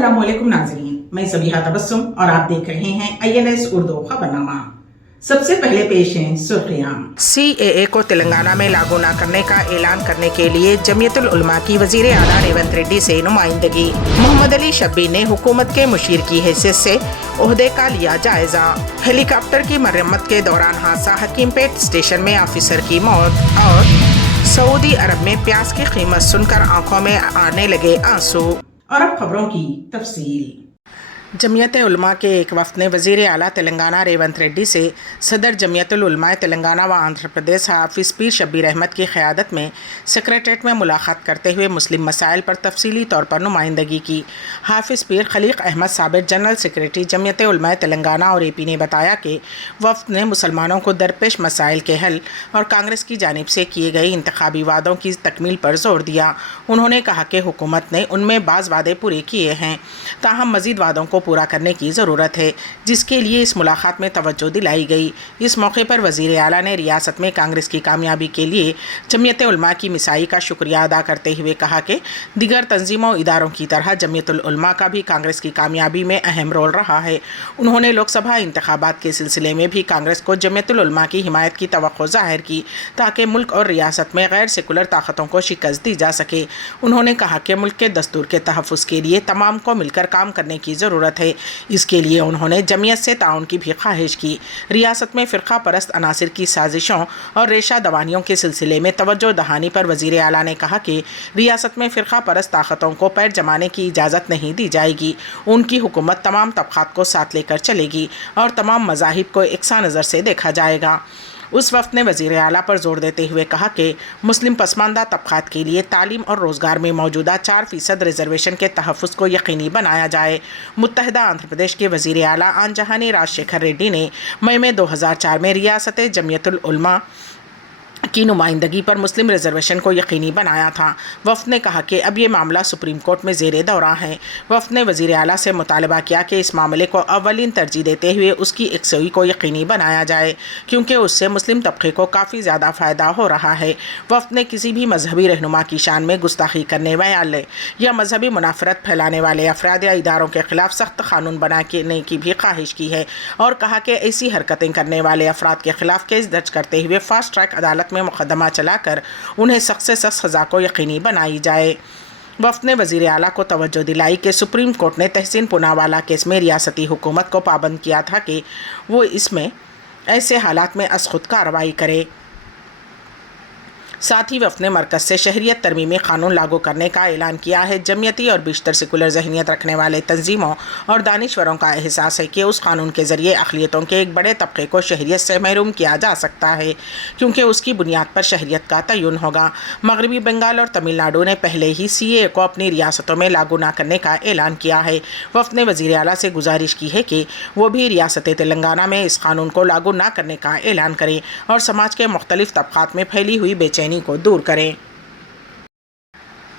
अस्सलाम वालेकुम नाज़रीन, मैं ज़बीहा तबस्सुम और आप देख रहे हैं INS उर्दू खबरनामा। सबसे पहले पेश हैं सुर्खियां। CAA को तेलंगाना में लागू न करने का ऐलान करने के लिए जमीयतुल उलमा की वज़ीर आला रेवंत रेड्डी से नुमाइंदगी। मोहम्मद अली शब्बी ने हुकूमत के मुशीर की हैसियत से ओहदे का लिया जायजा। हेलीकॉप्टर की मरम्मत के दौरान हादसा, हकीमपेट स्टेशन में ऑफिसर की मौत। और सऊदी अरब में प्याज की कीमत सुनकर आंखों में आने लगे आंसू। और अब खबरों की तफसील। जमीयत उलमा के एक वफ़द ने वज़ीर आला तेलंगाना रेवंत रेड्डी से सदर जमीयतुल उलमा तेलंगाना व आंध्र प्रदेश हाफिज़ पीर शब्बीर अहमद की क़यादत में सेक्रेटरीट में मुलाकात करते हुए मुस्लिम मसाइल पर तफसीली तौर पर नुमाइंदगी की। हाफिज़ पीर खलीक अहमद साबिर जनरल सेक्रेटरी जमीयत उलमा तेलंगाना और AP ने बताया कि वफ़द ने मुसलमानों को दरपेश मसाइल के हल और कांग्रेस की जानिब से किए गए इंतखाबी वादों की तकमील पर जोर दिया। उन्होंने कहा कि हुकूमत ने उनमें बाज़ वादे पूरे किए हैं, ताहम मज़ीद वादों को पूरा करने की ज़रूरत है, जिसके लिए इस मुलाकात में तवज्जो दिलाई गई। इस मौके पर वज़ीर आला ने रियासत में कांग्रेस की कामयाबी के लिए जमीयत उलमा की मिसाई का शुक्रिया अदा करते हुए कहा कि दीगर तंजीमों इदारों की तरह जमीयतुल उलमा का भी कांग्रेस की कामयाबी में अहम रोल रहा है। उन्होंने लोकसभा इंतखाबात के सिलसिले में भी कांग्रेस को जमीयतुल उलमा की हिमायत की तवक्को ज़ाहिर की, ताकि मुल्क और रियासत में गैर सेकुलर ताकतों को शिकस्त दी जा सके। उन्होंने कहा कि मुल्क के दस्तूर के तहफ़्फ़ुज़ के लिए तमाम को मिलकर काम करने की ज़रूरत है। इसके लिए उन्होंने जमीयत से ताउन की भी ख्वाहिश की। रियासत में फ़िरका परस्त अनासिर की साजिशों और रेशा दवानियों के सिलसिले में तवज्जो दहानी पर वज़ीर आला ने कहा कि रियासत में फ़िरका परस्त ताकतों को पैर जमाने की इजाज़त नहीं दी जाएगी। उनकी हुकूमत तमाम तबक़ात को साथ लेकर चलेगी और तमाम मज़ाहिब को एकसा नज़र से देखा जाएगा। उस वफ़द ने वज़ीर आला पर जोर देते हुए कहा कि मुस्लिम पसमानदा तबक़ात के लिए तालीम और रोज़गार में मौजूदा 4% रिजर्वेशन के तहफ़्फ़ुज़ को यकीनी बनाया जाए। मुत्तहिदा आंध्र प्रदेश के वज़ीर आला आन जहानी राजशेखर रेड्डी ने मई में 2004 में रियासत जमीयतुल उलमा की नुमाइंदगी पर मुस्लिम रिजर्वेशन को यकीनी बनाया था। वफ़द ने कहा कि अब ये मामला सुप्रीम कोर्ट में ज़ेरे दौरा है। वफ़द ने वज़ीर आला से मुतालबा किया कि इस मामले को अव्वलीन तरजीह देते हुए उसकी यकसुई को यकीनी बनाया जाए, क्योंकि उससे मुस्लिम तबके को काफ़ी ज़्यादा फ़ायदा हो रहा है। वफ़द ने किसी भी मजहबी रहनुमा की शान में गुस्ताखी करने वाले या मजहबी मुनाफरत फैलाने वाले अफराद या इदारों के ख़िलाफ़ सख्त कानून बनाने की भी ख्वाहिश की है और कहा कि ऐसी हरकतें करने वाले अफराद के ख़िलाफ़ केस दर्ज करते हुए फास्ट ट्रैक अदालत में मुकदमा चलाकर उन्हें सख्त से सख्त सज़ा को यकीनी बनाई जाए। वफ़द ने वज़ीर आला को तवज्जो दिलाई कि सुप्रीम कोर्ट ने तहसीन पूनावाला केस में रियासती हुकूमत को पाबंद किया था कि वो इसमें ऐसे हालात में अज़ खुद कार्रवाई करे। साथ ही वफ़द ने मरकज़ से शहरियत तरमीमी क़ानून लागू करने का ऐलान किया है। जमीयती और बेशतर सेकुलर ज़हनियत रखने वाले तंजीमों और दानिश्वरों का एहसास है कि उस कानून के ज़रिए अक़लियतों के एक बड़े तबके को शहरियत से महरूम किया जा सकता है, क्योंकि उसकी बुनियाद पर शहरियत का तयन होगा। मगरबी बंगाल और तमिलनाडु ने पहले ही CAA को अपनी रियासतों में लागू न करने का ऐलान किया है। वफ़द ने वज़ीर आला से गुजारिश की है कि वो भी रियासत तेलंगाना में इस कानून को लागू न करने का ऐलान करें और समाज के मुख्तलिफ तबक़ात में फैली हुई बेचैनी को दूर करें।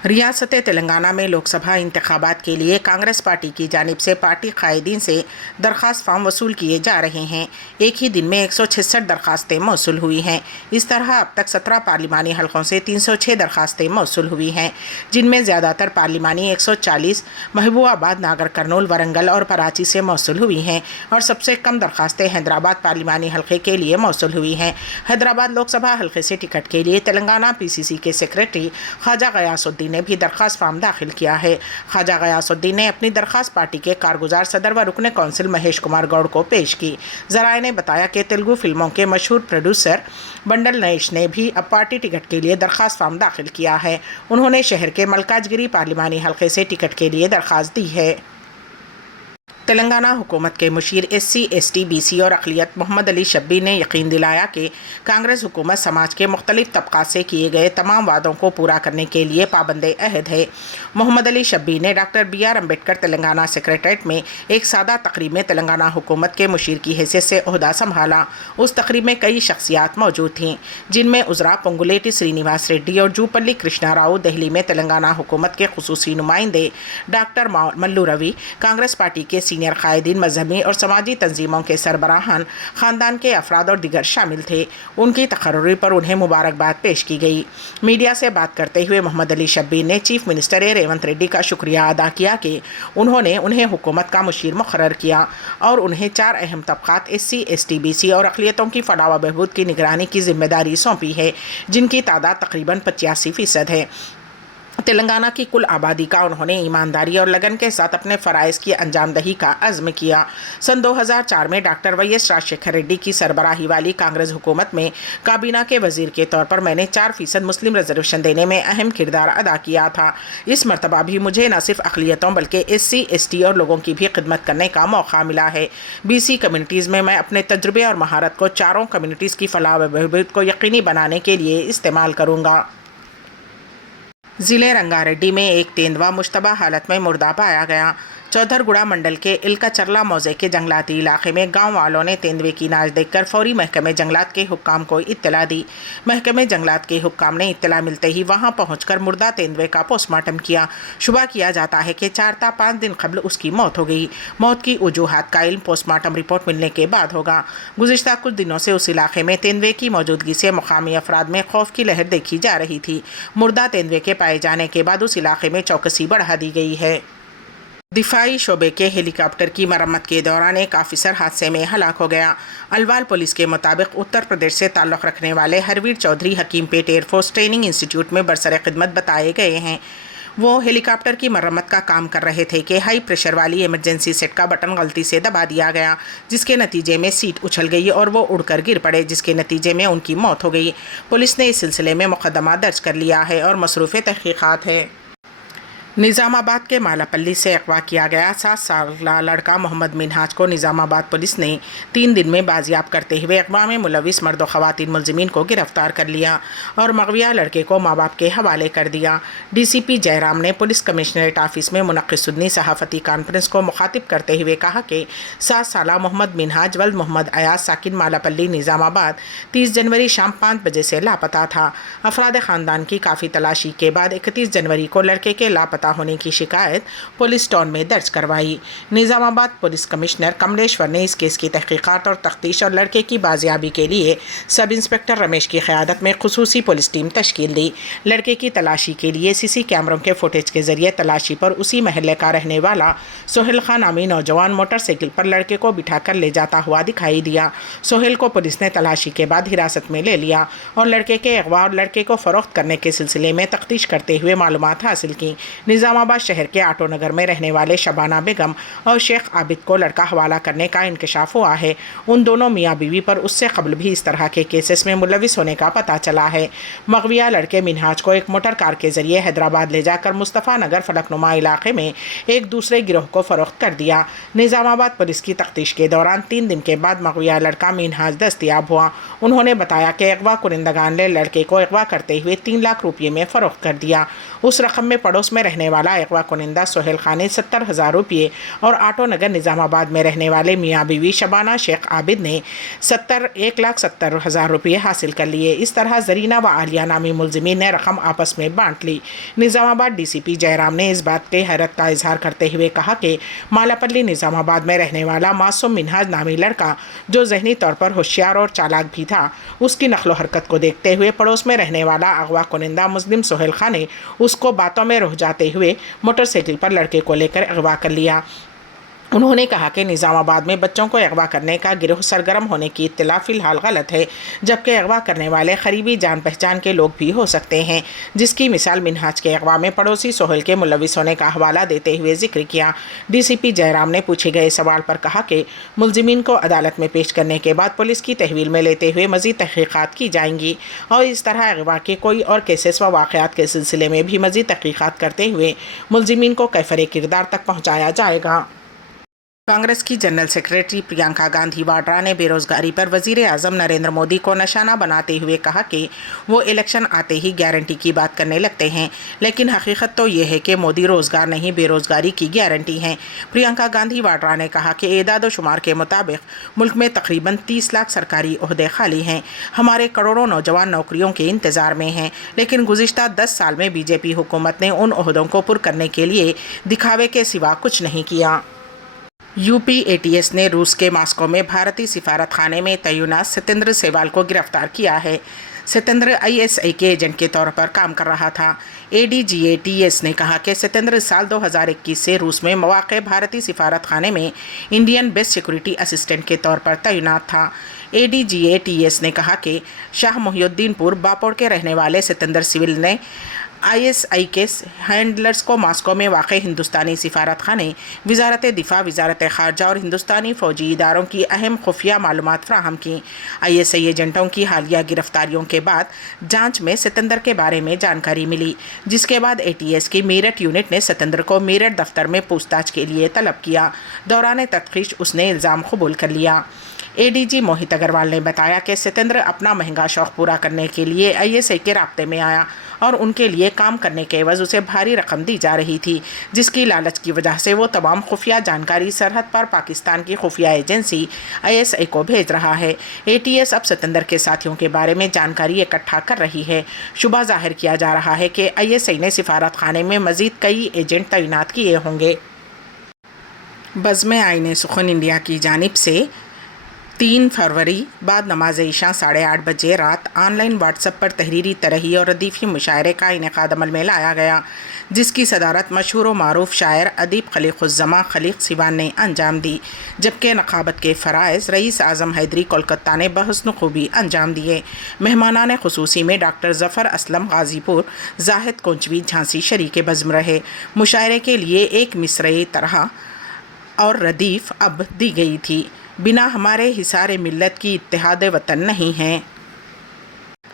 रियासत तेलंगाना में लोकसभा इंतखाबात के लिए कांग्रेस पार्टी की जानिब से पार्टी कायदीन से दरख्वास्त फॉर्म वसूल किए जा रहे हैं। एक ही दिन में 166 दरख्वास्तें मौसूल हुई हैं। इस तरह अब तक 17 पार्लिमानी हलकों से 306 दरख्वास्तें मौसूल हुई हैं, जिनमें ज़्यादातर पार्लिमानी 140 महबूबाबाद, नागर कर्नूल, वरंगल और कराची से मौसूल हुई हैं और सबसे कम दरख्वास्तें हैदराबाद पार्लिमानी हलके के लिए मौसूल हुई हैं। हैदराबाद लोकसभा हलके से टिकट के लिए तेलंगाना PCC के सेक्रेटरी ख्वाजा गयासुद्दीन ने भी दरख्वास्त फॉर्म दाखिल किया है। ख्वाजा गयासुद्दीन ने अपनी दरख्वास्त पार्टी के कारगुजार सदर व रुकन कौंसिल महेश कुमार गौड़ को पेश की। ज़राए ने बताया कि तेलुगु फिल्मों के मशहूर प्रोड्यूसर बंडल नयेश ने भी अब पार्टी टिकट के लिए दरख्वास्त फॉर्म दाखिल किया है। उन्होंने शहर के मलकाजगिरी पार्लिमानी हलके से टिकट के लिए दरख्वास्त दी है। तेलंगाना हुकूमत के मुशीर SC, ST, BC और अक़लियत मोहम्मद अली शब्बी ने यकीन दिलाया कि कांग्रेस हुकूमत समाज के मुख्तलिफ तबक़ात से किए गए तमाम वादों को पूरा करने के लिए पाबंदे अहद है। मोहम्मद अली शब्बी ने doctor BR Ambedkar Telangana secretariat में एक सादा तकरीब में तेलंगाना हुकूमत के मुशीर की हैसियत से ओहदा संभाला। उस तकरीब में कई शख्सियात मौजूद थीं, जिनमें उज़रा पोंगुलेटी श्रीनिवास रेड्डी और जूपल्ली कृष्णा राव, दिल्ली में तेलंगाना हुकूमत के खुसूसी नुमाइंदे डॉक्टर मल्लू रवि, कांग्रेस पार्टी के सीनियर कायदीन, मजहबी और समाजी तंजीमों के सरबराहान, ख़ानदान के अफराद और दिगर शामिल थे। उनकी तकर्री पर उन्हें मुबारकबाद पेश की गई। मीडिया से बात करते हुए मोहम्मद अली शब्बीर ने चीफ मिनिस्टर रेवंत रेड्डी का शुक्रिया अदा किया कि उन्होंने उन्हें हुकूमत का मुशीर मुकर्रर किया और उन्हें 4 अहम तबक़ात SC, ST, BC और अक़लियतों की फलाह व बहबूद की निगरानी की जिम्मेदारी सौंपी है, जिनकी तादाद तकरीबन 85% है। तेलंगाना की कुल आबादी का उन्होंने ईमानदारी और लगन के साथ अपने फ़राइज़ की अंजामदही का अज़्म किया। सन 2004 में डॉक्टर YS राजशेखर रेड्डी की सरबराही वाली कांग्रेस हुकूमत में काबीना के वज़ीर के तौर पर मैंने 4% मुस्लिम रिजर्वेशन देने में अहम किरदार अदा किया था। इस मरतबा भी मुझे न सिर्फ अक़लियतों बल्कि SC, ST और लोगों की भी खिदमत करने का मौका मिला है। BC कम्यूनिटीज़ में मैं अपने तजुर्बे और महारत को चारों कम्यूनिटीज़ की फलाह व बहबूद को यकीनी बनाने के लिए इस्तेमाल करूँगा। ज़िले रंगारेड्डी में एक तेंदुआ मुश्तबा हालत में मुर्दा पाया गया। चौधरगुड़ा मंडल के इल्काचरला मौजे के जंगलाती इलाके में गांव वालों ने तेंदुए की नाश देखकर फौरी महकमे जंगलात के हुक्काम को इत्तला दी। महकमे जंगलात के हुक्काम ने इत्तला मिलते ही वहां पहुंचकर मुर्दा तेंदुए का पोस्टमार्टम किया। शुबा किया जाता है कि 4 या 5 दिन कबल उसकी मौत हो गई। मौत की वजूहात का इल्म पोस्टमार्टम रिपोर्ट मिलने के बाद होगा। गुज़िश्ता कुछ दिनों से उस इलाके में तेंदुए की मौजूदगी से मुकामी अफराद में खौफ की लहर देखी जा रही थी। मुर्दा तेंदुए के पाए जाने के बाद उस इलाके में चौकसी बढ़ा दी गई है। दिफाई शोबे के हेलीकॉप्टर की मरम्मत के दौरान एक ऑफिसर हादसे में हलाक हो गया। अलवाल पुलिस के मुताबिक उत्तर प्रदेश से ताल्लुक़ रखने वाले Harveer Chaudhary Hakimpet Air Force Training Institute में बरसरे खिदमत बताए गए हैं। वो हेलीकॉप्टर की मरम्मत का काम कर रहे थे कि हाई प्रेशर वाली इमरजेंसी सेट का बटन गलती से दबा दिया गया, जिसके नतीजे में सीट उछल गई और वो उड़कर गिर पड़े, जिसके नतीजे में उनकी मौत हो गई। पुलिस ने इस सिलसिले में मुकदमा दर्ज कर लिया है और मसरूफ़ तहक़ीक़ात है। निज़ामाबाद के मालापल्ली से अगवा किया गया 7 साला लड़का मोहम्मद मिनहाज को निज़ामाबाद पुलिस ने 3 दिन में बाजियाब करते हुए अगवा में मुलविस मर्द व ख़वातीन मुलज़िमीन को गिरफ्तार कर लिया और मगविया लड़के को माँ बाप के हवाले कर दिया। DCP जयराम ने पुलिस कमिश्नरेट ऑफिस में मुनक़्क़िद सुन्नी सहाफ़ती कॉन्फ्रेंस को मुखातिब करते हुए कहा कि 7 साला मोहम्मद मिनहाज वल्द मोहम्मद अयाज साकिन मालापल्ली निज़ामाबाद 30 जनवरी शाम 5 बजे से लापता था। अफराद ख़ानदान की काफ़ी तलाशी के बाद 31 जनवरी को लड़के के लापता होने की शिकायत पुलिस टाउन में दर्ज करवाई। निज़ामाबाद पुलिस कमिश्नर कमलेश्वर ने इस केस की तहकीकात और तफ्तीश और लड़के की बाजियाबी के लिए सब इंस्पेक्टर रमेश की क़यादत में खुसूसी पुलिस टीम तश्कील दी। लड़के की तलाशी के लिए CC कैमरों के फुटेज के जरिए तलाशी पर उसी महल्ले का रहने वाला सोहेल खान नामी नौजवान मोटरसाइकिल पर लड़के को बिठाकर ले जाता हुआ दिखाई दिया। सोहेल को पुलिस ने तलाशी के बाद हिरासत में ले लिया और लड़के के अगवा और लड़के को फ़रोख्त करने के सिलसिले में तफ्तीश करते हुए मालूमात हासिल की। निज़ामाबाद शहर के आटो नगर में रहने वाले शबाना बेगम और शेख आबिद को लड़का हवाला करने का इंकशाफ हुआ है। उन दोनों मियाँ बीवी पर उससे कबल भी इस तरह के केसेस में मुलविस होने का पता चला है। मगविया लड़के मिनहाज को एक मोटर कार के जरिए हैदराबाद ले जाकर मुस्तफ़ा नगर फलकनुमा इलाके में एक दूसरे गिरोह को फ़रोख्त कर दिया। निज़ामाबाद पुलिस की तफ्तीश के दौरान 3 दिन के बाद मगविया लड़का मिनहाज दस्तयाब हुआ। उन्होंने बताया कि अगवा कुनिंदगान ने लड़के को अगवा करते हुए 3 लाख रुपये में फ़रोख्त कर दिया। उस रकम में पड़ोस में रहने वाला अगवा कुनिंदा सोहेल खान ने 70,000 रुपये और आटो नगर निज़ामाबाद में रहने वाले मियाँ बीवी शबाना शेख आबिद ने 1,70,000 रुपये हासिल कर लिए। इस तरह जरीना व आलिया नामी मुलजिमीन ने रकम आपस में बांट ली। निज़ामाबाद DCP जयराम ने इस बात के हैरत का इजहार करते हुए कहा कि मालापल्ली निज़ामाबाद में रहने वाला मासूम मिनहाज नामी लड़का, जो जहनी तौर पर होशियार और चालाक भी था, उसकी नक्लो हरकत को देखते हुए पड़ोस में रहने वाला अगवा कुनिंदा मुस्लिम सोहेल खान ने उसको बातों में रुझ जाते हुए मोटरसाइकिल पर लड़के को लेकर अगवा कर लिया। उन्होंने कहा कि निज़ामाबाद में बच्चों को अगवा करने का गिरोह सरगर्म होने की इत्तला फ़िलहाल गलत है, जबकि अगवा करने वाले करीबी जान पहचान के लोग भी हो सकते हैं, जिसकी मिसाल मिनहाज के अगवा में पड़ोसी सोहेल के मुलविस होने का हवाला देते हुए जिक्र किया। DCP जयराम ने पूछे गए सवाल पर कहा कि मुलजिमीन को अदालत में पेश करने के बाद पुलिस की तहवील में लेते हुए मज़ीद तहक़ीक़ात की जाएंगी और इस तरह अगवा के कोई और केसेस व वाक़यात के सिलसिले में भी मज़ीद तहक़ीक़ात करते हुए मुलजिमीन को कैफ़रे किरदार तक पहुँचाया जाएगा। कांग्रेस की जनरल सेक्रेटरी प्रियंका गांधी वाड्रा ने बेरोजगारी पर वजीर आज़म नरेंद्र मोदी को निशाना बनाते हुए कहा कि वो इलेक्शन आते ही गारंटी की बात करने लगते हैं, लेकिन हकीकत तो ये है कि मोदी रोज़गार नहीं बेरोज़गारी की गारंटी हैं। प्रियंका गांधी वाड्रा ने कहा कि एदाद व शुमार के मुताबिक मुल्क में तकरीबन 30 लाख सरकारी ओहदे खाली हैं। हमारे करोड़ों नौजवान नौकरियों के इंतज़ार में हैं, लेकिन गुज़िश्ता 10 साल में BJP हुकूमत ने उन ओहदों को पुर करने के लिए दिखावे के सिवा कुछ नहीं किया। यूपी एटीएस ने रूस के मॉस्को में भारतीय सिफारत खाने में तैनात सत्येंद्र सेवाल को गिरफ्तार किया है। सत्येंद्र आईएसआई के एजेंट के तौर पर काम कर रहा था। एडीजीएटीएस ने कहा कि सत्येंद्र साल 2021 से रूस में मौक़े भारतीय सिफारत खाने में इंडियन बेस्ट सिक्योरिटी असिस्टेंट के तौर पर तैनात था। एडीजीएटीएस ने कहा कि शाह मोहिउद्दीनपुर बापोड़ के रहने वाले सत्येंद्र सिविल ने आईएसआई के हैंडलर्स को मॉस्को में वाक़ हिंदुस्तानी सिफारत खाने, वजारत दिफा, वजारत ख़ारजा और हिंदुस्तानी फ़ौजी इदारों की अहम खुफिया मालूमात फ़राहम की। आईएसआई एजेंटों की हालिया गिरफ्तारियों के बाद जांच में सत्येंद्र के बारे में जानकारी मिली, जिसके बाद एटीएस की मेरठ यूनिट ने सत्येंद्र को मेरठ दफ्तर में पूछताछ के लिए तलब किया। दौरान तफ्तीश उसने इल्ज़ाम कबूल कर लिया। एडीजी मोहित अग्रवाल ने बताया कि सत्येंद्र अपना महंगा शौक़ पूरा करने के लिए आईएसआई के राब्ते में आया और उनके लिए काम करने के एवज़ उसे भारी रकम दी जा रही थी, जिसकी लालच की वजह से वो तमाम खुफिया जानकारी सरहद पर पाकिस्तान की खुफिया एजेंसी आईएसआई को भेज रहा है। एटीएस अब सत्येंद्र के साथियों के बारे में जानकारी इकट्ठा कर रही है। शुबा जाहिर किया जा रहा है कि आईएसआई ने सिफारत खाने में मज़ीद कई एजेंट तैनात किए होंगे। बज़्म आईन सुखन इंडिया की जानिब से 3 फरवरी बाद नमाज इशा 8:30 बजे रात ऑनलाइन व्हाट्सएप पर तहरीरी तरही और रदीफ़ी मुशायरे का इनेकाद अमल में लाया गया, जिसकी सदारत मशहूर व मारूफ शायर अदीब खलीक़ुज़्ज़मा खलीक़ सिवान ने अंजाम दी, जबकि नक़ाबत के फ़राइज़ रईस आज़म हैदरी कोलकाता ने बहस्न खूबी अंजाम दिए। मेहमानान ख़ुसूसी में डॉक्टर ज़फ़र असलम गाज़ीपुर, ज़ाहिद कोंचवी झांसी शरीक बज़्म रहे। मुशायरे के लिए एक मिसरे तरह और रदीफ़ अब दी गई थी। बिना हमारे हिसारे मिल्लत की इत्तेहाद वतन नहीं है।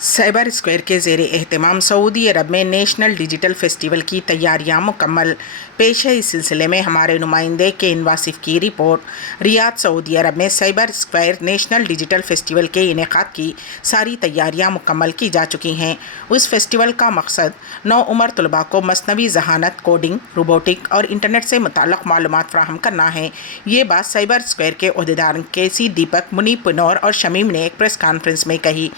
साइबर स्क्वायर के ज़ेरे एहतमाम सऊदी अरब में नेशनल डिजिटल फेस्टिवल की तैयारियां मुकम्मल। पेश है इस सिलसिले में हमारे नुमाइंदे केन वासिफ की रिपोर्ट। रियाद सऊदी अरब में cyber square national digital festival के इनेकाद की सारी तैयारियां मुकम्मल की जा चुकी हैं। उस फेस्टिवल का मकसद नौ उम्र तलबा को मसनवी ज़हानत, कोडिंग, रोबोटिक और इंटरनेट से मुताल्लिक़ मालूमात फ़राहम करना है। ये बात साइबर स्क्वायर के अहदेदार केसी दीपक, मुनीब पुनौर और शमीम ने एक प्रेस कॉन्फ्रेंस में कही।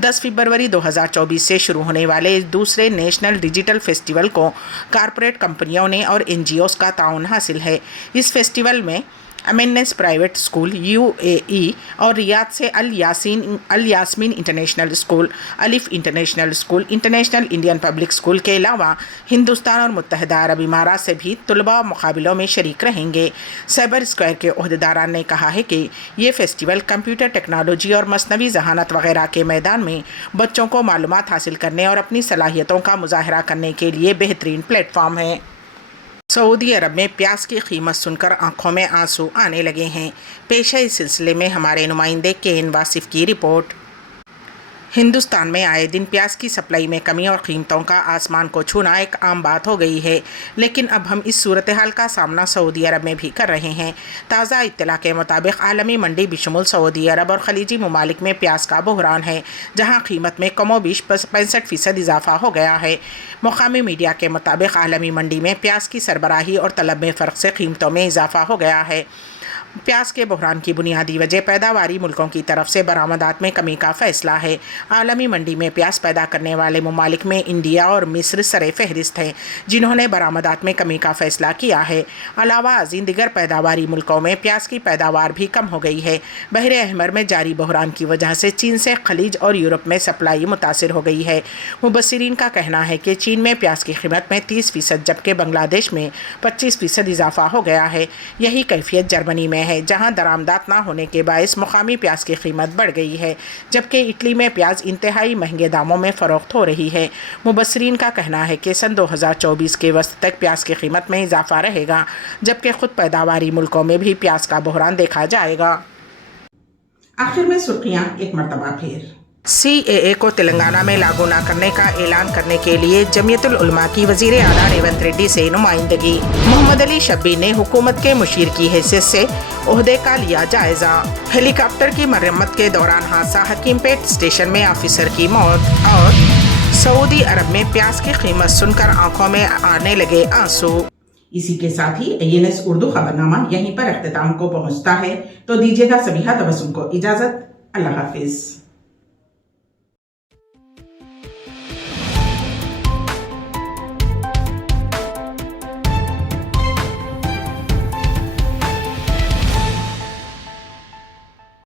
10 फरवरी 2024 से शुरू होने वाले इस दूसरे नेशनल डिजिटल फेस्टिवल को कॉरपोरेट कंपनियों ने और एनजीओज़ का ताउन हासिल है। इस फेस्टिवल में एमएनएस प्राइवेट स्कूल यूएई और रियाद से अल यास्मीन इंटरनेशनल स्कूल, अलिफ international school, international Indian public school के अलावा हिंदुस्तान और मुत्तहिदा अरब इमारात से भी तलबा मुकाबलों में शरीक रहेंगे। साइबर स्क्वायर के अहदेदारान ने कहा है कि ये फेस्टिवल कंप्यूटर टेक्नोलॉजी और मसनवी जहानत वगैरह के मैदान में बच्चों को मालूमात हासिल करने और अपनी सलाहियतों का मुजाहरा करने के लिए बेहतरीन प्लेटफॉर्म है। सऊदी अरब में प्याज की कीमत सुनकर आंखों में आंसू आने लगे हैं। पेश है इस सिलसिले में हमारे नुमाइंदे केन वासिफ की रिपोर्ट। हिंदुस्तान में आए दिन प्याज की सप्लाई में कमी और कीमतों का आसमान को छूना एक आम बात हो गई है, लेकिन अब हम इस सूरत हाल का सामना सऊदी अरब में भी कर रहे हैं। ताज़ा इत्तला के मुताबिक आलमी मंडी बिशमुल सऊदी अरब और खलीजी ममालिक में प्याज का बहरान है, जहां कीमत में कमोबीश 65% इजाफा हो गया है। मुकामी मीडिया के मुताबिक आलमी मंडी में प्याज की सरबराही और तलब में फ़र्क से कीमतों में इजाफा हो गया है। प्याज के बहरान की बुनियादी वजह पैदावारी मुल्कों की तरफ से बरामदात में कमी का फ़ैसला है। आलमी मंडी में प्याज पैदा करने वाले ममालिक में इंडिया और मिस्र सरे फहरिस्त हैं, जिन्होंने बरामदात में कमी का फ़ैसला किया है। अलावा अज़ीम दिगर पैदावारी मुल्कों में प्याज की पैदावार भी कम हो गई है। बहर अहमर में जारी बहरान की वजह से चीन से खलीज और यूरोप में सप्लाई मुतासिर हो गई है। मुबस्सिरीन का कहना है कि चीन में प्याज की कीमत में 30%, जबकि बांग्लादेश में 25% इजाफा हो गया है। यही कैफियत जर्मनी में है, जहां दरामदात ना होने के बायस मुकामी प्याज की कीमत बढ़ गई है, जबकि इटली में प्याज इंतहाई महंगे दामों में फ़रोख्त हो रही है। मुबस्सिरीन का कहना है कि सन 2024 के वस्त तक प्याज की कीमत में इजाफा रहेगा, जबकि खुद पैदावारी मुल्कों में भी प्याज का बहरान देखा जाएगा। आखिर में सुर्खियां एक मरतबा फिर। CAA को तेलंगाना में लागू न करने का ऐलान करने के लिए जमीयतुल उलमा की वज़ीर आला रेवंत रेड्डी से नुमाइंदगी। मोहम्मद अली शब्बी ने हुकूमत के मुशीर की हैसियत से ओहदे का लिया जायजा। हेलीकॉप्टर की मरम्मत के दौरान हादसा, हकीमपेट स्टेशन में ऑफिसर की मौत। और सऊदी अरब में प्याज की कीमत सुनकर आंखों में आने लगे आंसू। इसी के साथ ही INS उर्दू खबरनामा यहीं पर अख्तिताम को पहुँचता है। तो दीजिएगा सबीहा तबस्सुम को इजाज़त। अल्लाह हाफिज।